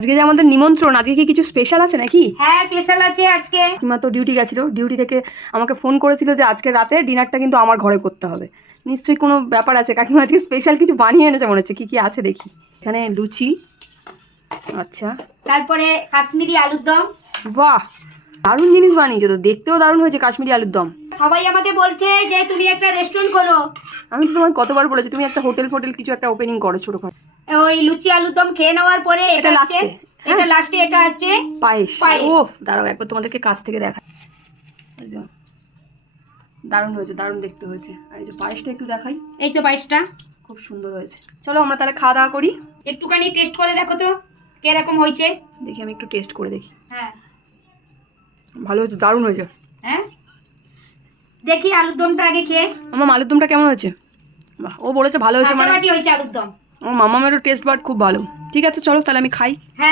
আজকে যে আমাদের নিমন্ত্রণ, আজকে কি কিছু স্পেশাল আছে নাকি? হ্যাঁ স্পেশাল আছে আজকে। কাকিমা তো ডিউটি গেছিল, ডিউটি থেকে আমাকে ফোন করেছিল যে আজকে রাতে ডিনারটা কিন্তু আমার ঘরে করতে হবে। নিশ্চয়ই কোনো ব্যাপার আছে, কাকিমা আজকে স্পেশাল কিছু বানিয়ে এনেছে মনে হচ্ছে। কি কি আছে দেখি। এখানে লুচি, আচ্ছা, তারপরে কাশ্মীরি আলুর দম। বাহ, দারুণ জিনিস বানিয়েছো তো, দেখতেও দারুণ হয়েছে কাশ্মীরি আলুর দম। সবাই আমাকে বলছে যে তুমি একটা রেস্টুরেন্ট খোলো। আমি তো তোমায় কতবার বলেছি তুমি একটা হোটেল কিছু একটা ওপেনিং করো ছোটখাটো। ওই লুচি আলুর দম খেয়ে নেওয়ার পরে এটা এটা লাস্টে, এটা লাস্টে এটা হচ্ছে পায়েস। পায়েস। ও দাঁড়াও একবার তোমাদেরকে কাছ থেকে দেখা। দারুণ হয়েছে, দারুণ দেখতে হয়েছে। আর এই যে পায়েসটা একটু দেখাই, এই তো পায়েসটা খুব সুন্দর হয়েছে। চলো আমরা তাহলে খাওয়া দাওয়া করি। একটুখানি টেস্ট করে দেখো তো কিরকম হয়েছে। দেখি, আমি একটু টেস্ট করে দেখি। হ্যাঁ ভালো হয়েছে, দারুণ হয়েছে। হ্যাঁ দেখি আলুর দমটা আগে খেয়ে। আমার আলুর দমটা কেমন হয়েছে? বাহ, ও বলেছে ভালো হয়েছে, মানে ফাটাফাটি হয়েছে আলুর দম। আমার মামামেরও টেস্ট বাট খুব ভালো। ঠিক আছে চলো তাহলে আমি খাই। হ্যাঁ।